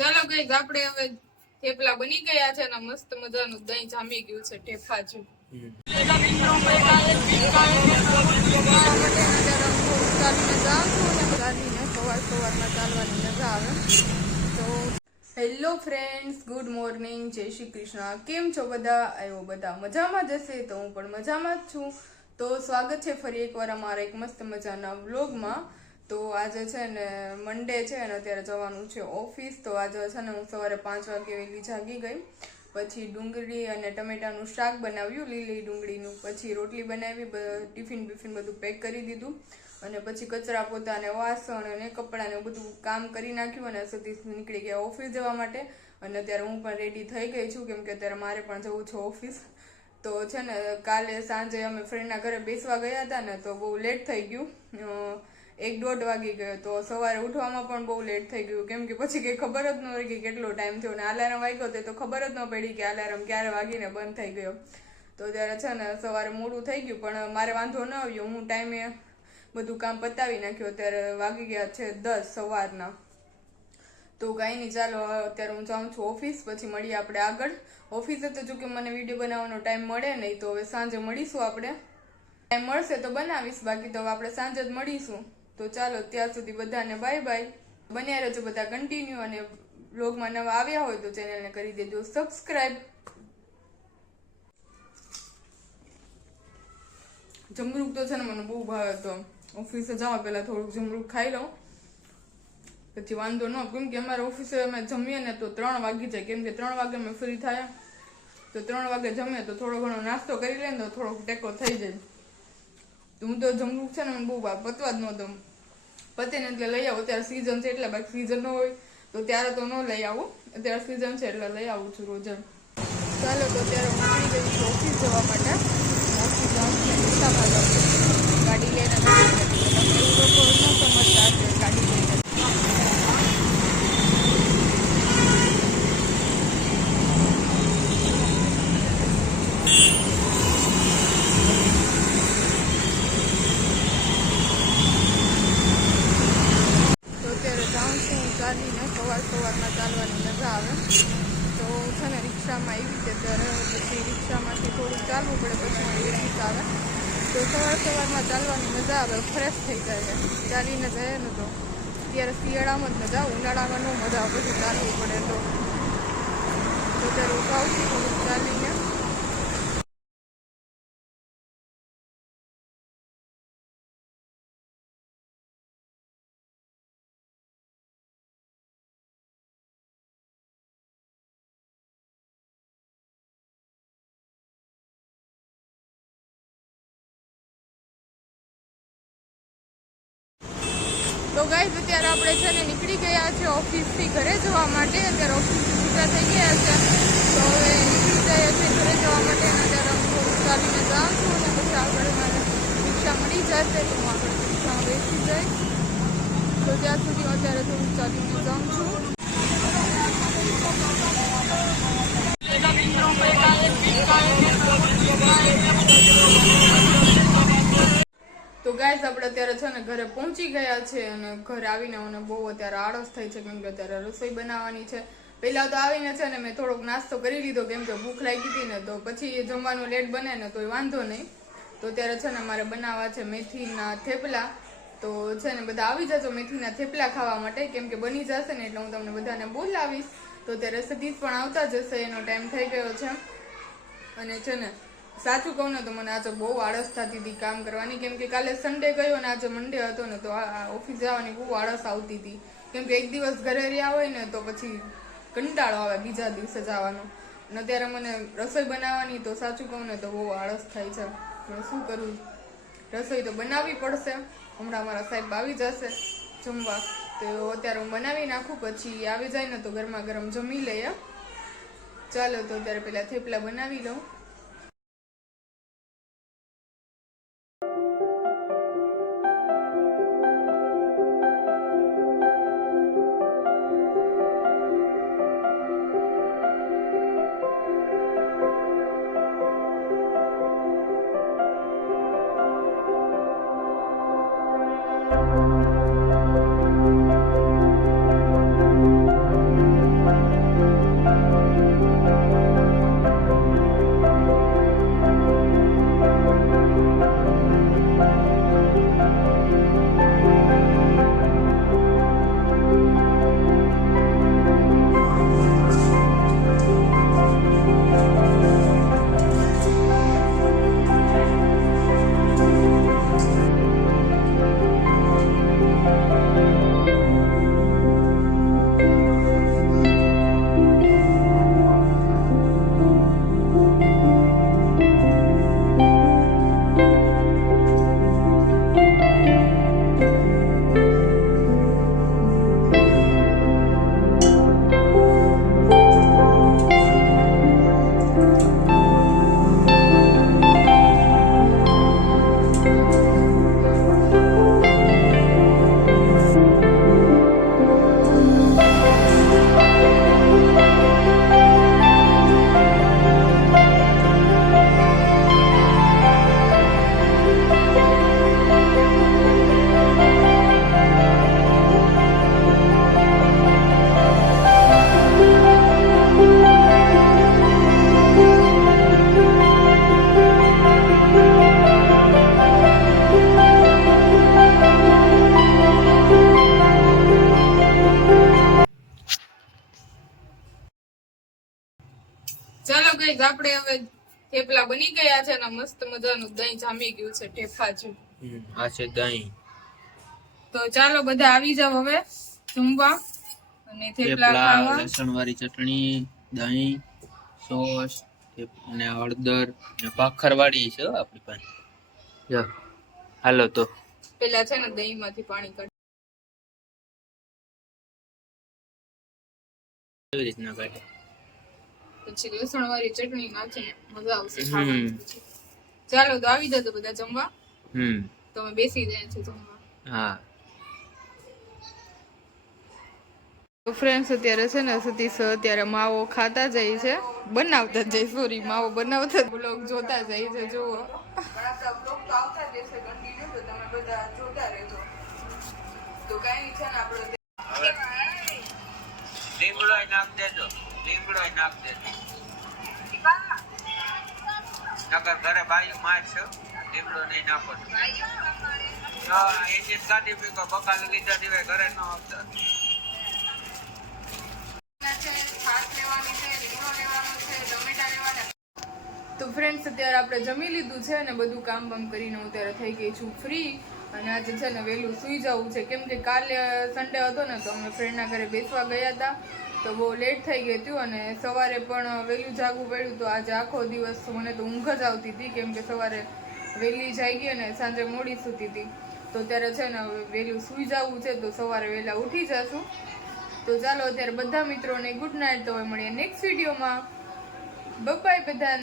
ચાલો કઈક આપણે હવે થેપલા બની ગયા છે અને મસ્ત મજાનું દહીં જામી ગયું છે ઠેફા જેવું. સવારમાં ચાલવાની મજા આવે. તો હેલો ફ્રેન્ડ્સ, ગુડ મોર્નિંગ, જય શ્રી કૃષ્ણ. કેમ છો બધા? આવ્યો બધા મજામાં જ હશે, તો હું પણ મજામાં જ છું. તો સ્વાગત છે ફરી એકવાર અમારા એક મસ્ત મજાના વ્લોગમાં. તો આજે છે ને મંડે છે અને અત્યારે જવાનું છે ઓફિસ. તો આજે છે ને હું સવારે 5 વાગે વહેલી જાગી ગઈ. પછી ડુંગળી અને ટમેટાનું શાક બનાવ્યું, લીલી ડુંગળીનું. પછી રોટલી બનાવી, ટિફિન બધું પેક કરી દીધું. અને પછી કચરા પોતા અને વાસણ અને કપડાં ને બધું કામ કરી નાખ્યું અને સતીશ નીકળી ગયા ઓફિસ જવા માટે. અને અત્યારે હું પણ રેડી થઈ ગઈ છું, કેમ કે અત્યારે મારે પણ જવું છે ઓફિસ. તો છે ને કાલે સાંજે અમે ફ્રેન્ડના ઘરે બેસવા ગયા હતા ને, તો બહુ લેટ થઈ ગયું, 1-1:30 વાગી ગયો. તો સવારે ઉઠવામાં પણ બહુ લેટ થઈ ગયું, કેમ કે પછી કંઈ ખબર જ ન રહી કે કેટલો ટાઈમ થયો. અને અલાર્મ વાગ્યો તો ખબર જ ન પડી કે અલાર્મ ક્યારે વાગીને બંધ થઈ ગયો. તો ત્યારે છે ને સવારે મોડું થઈ ગયું, પણ મારે વાંધો ન આવ્યો, હું ટાઈમે બધું કામ પતાવી નાખ્યું. અત્યારે વાગી ગયા છે 10 સવારના. તો કાંઈ નહીં, ચાલો અત્યારે હું જાઉં છું ઓફિસ, પછી મળીએ આપણે આગળ ઓફિસે. તો જો કે મને વિડીયો બનાવવાનો ટાઈમ મળે નહીં, તો હવે સાંજે મળીશું આપણે. ટાઈમ મળશે તો બનાવીશ, બાકી તો આપણે સાંજે જ મળીશું. તો ચાલો ત્યાં સુધી બધાને બાય બાય. બન્યા રહેજો બધા કન્ટિન્યુ, અને વ્લોગમાં નવા આવ્યા હોય તો ચેનલને કરી દેજો સબસ્ક્રાઈબ. જમરૂક તો છે ને મને બહુ ભાવે, તો ઓફિસે જવા પહેલા થોડુંક જમરૂક ખાઈ લઉં, પછી વાંધો ન. કેમ કે અમારે ઓફિસે અમે જમીએ ને તો 3 વાગી જાય, કેમ કે 3 વાગે અમે ફ્રી થાય. તો 3 વાગે જમીએ તો થોડો ઘણો નાસ્તો કરી લે ને તો થોડોક ટેકો થઈ જાય. તો હું તો જમરૂક છે ને મને બહુ પતવા જ ન દઉં. પતે ને એટલે લઈ આવું. અત્યારે સિઝન છે એટલે, બાકી સિઝન ન હોય તો ત્યારે તો ન લઈ આવું. અત્યારે સિઝન છે એટલે લઈ આવું છું રોજ. ચાલો તો અત્યારે હું નીકળી ગઈ છું ઓફિસ જવા માટે. ઓફિસ જાઉં છું, રિક્ષામાં જાઉં છું, ગાડી લઈને એવું લોકો ન સમજતા હશે ગાડી લઈને. સવારમાં ચાલવાની મજા આવે. તો છે ને રિક્ષામાં આવી છે, ત્યારે પછી રિક્ષામાંથી થોડું ચાલવું પડે, પછી મારી રિક્ષા આવે. તો સવારમાં ચાલવાની મજા આવે, ફ્રેશ થઈ જાય. ચાલીને જાય ને તો ત્યારે શિયાળામાં જ મજા આવે, ઉનાળામાં ન મજા આવે, પછી ચાલવું પડે. તો ત્યારે હું જાઉં છું થોડુંક ચાલીને. તો ગાઈઝ અત્યારે આપણે છે ને નીકળી ગયા છે ઓફિસથી ઘરે જવા માટે. અત્યારે ઓફિસથી છૂટા થઈ ગયા છે, તો હવે નીકળી ગયા છે ઘરે જવા માટે. અત્યારે હું થોડુંક ચાલીને જાઉં છું, અને પછી આગળ મારે રિક્ષા મળી જશે તો હું આગળ રિક્ષામાં બેસી જઈશ. તો ત્યાં સુધી હું અત્યારે થોડુંક ચાલીને જાઉં છું. તો ગાઈઝ આપણે અત્યારે છે ને ઘરે પહોંચી ગયા છે, અને ઘરે આવીને મને બહુ અત્યારે આળસ થઈ છે, કેમ કે અત્યારે રસોઈ બનાવવાની છે. પહેલા તો આવીને છે ને મેં થોડોક નાસ્તો કરી લીધો, કેમ કે ભૂખ લાગી હતી ને. તો પછી જમવાનું લેટ બને ને તો વાંધો નહીં. તો અત્યારે છે ને મારે બનાવવા છે મેથીના થેપલા. તો છે ને બધા આવી જજો મેથીના થેપલા ખાવા માટે, કેમ કે બની જશે ને એટલે હું તમને બધાને બોલાવીશ. તો ત્યારે સતીશ પણ આવતા જશે, એનો ટાઈમ થઈ ગયો છે. અને છે ને સાચું કહું ને તો મને આજે બહુ આળસ થતી હતી કામ કરવાની, કેમ કે કાલે સન્ડે ગયો ને આજે મંડે હતો ને, તો ઓફિસ જવાની બહુ આળસ આવતી હતી. કેમ કે એક દિવસ ઘરે રહ્યા હોય ને તો પછી કંટાળો આવે બીજા દિવસે જવાનો. અને અત્યારે મને રસોઈ બનાવવાની, તો સાચું કહું ને તો બહુ આળસ થાય છે. શું કરું, રસોઈ તો બનાવવી પડશે. હમણાં મારા સાહેબ આવી જશે જમવા, તો અત્યારે હું બનાવી નાખું, પછી આવી જાય ને તો ગરમા ગરમ જમી લઈએ. ચાલો તો અત્યારે પેલા થેપલા બનાવી લઉં. ગાઈસ આપણે હવે થેપલા બની ગયા છે અને મસ્ત મજાનું દહીં જામી ગયું છે ઠેફા જેવું. આ છે દહીં. તો ચાલો બધા આવી જાવ હવે જમવા અને થેપલા ખાવા. લસણ વાળી ચટણી, દહીં, સોસ અને હળદર ને ભાખર વાળી છે આપણી પાસે. જો હાલો તો પેલા છે ને દહીં માંથી પાણી કાઢ. કેવી રીતના કાઢે? પછી લસણ વાળી ચટણી નાખીને મજા આવશે ખાવાની. ચાલો તો આવી જાવ બધા જમવા. તમે બેસી જાય છે જમવા. હા. તો ફ્રેન્ડ્સ અત્યારે છે ને સતીશ અત્યારે માવો ખાતા જાય છે, બનાવતા જાય, સોરી માવો બનાવતા બ્લોગ જોતા જાય છે. જુઓ બ્લોગ તો આવતા જ રહેશે કન્ટિન્યુ, તો તમે બધા જોતા રહેજો. તો કઈ છે ને આપણે લીમડો નાખ દેજો, લીમડો નાખ દેજો. નકર ઘરે બાયું માર છે, લીમડો નહીં નાખો. એની ગાડી પીકો બકાલ લીધા સિવાય ઘરે ન આવતા. તો ફ્રેન્ડ્સ અત્યારે આપણે જમી લીધું છે અને બધું કામ બામ કરીને હું અત્યારે થઈ ગઈ છું ફ્રી. અને આજે છે ને વહેલું સૂઈ જવું છે, કેમ કે કાલે સન્ડે હતો ને તો અમે ફ્રેન્ડના ઘરે બેસવા ગયા હતા, તો બહુ લેટ થઈ ગયું હતું અને સવારે પણ વહેલું જાગવું પડ્યું. તો આજે આખો દિવસ મને તો ઊંઘ જ આવતી હતી, કેમ કે સવારે વહેલી જાગી અને સાંજે મોડી સૂતી હતી. તો અત્યારે છે ને વહેલું સૂઈ જવું છે, તો સવારે વહેલા ઉઠી જશું. તો ચાલો અત્યારે બધા મિત્રોને ગુડ નાઇટ. તો મળીએ નેક્સ્ટ વિડીયોમાં. બાય બાય બધા.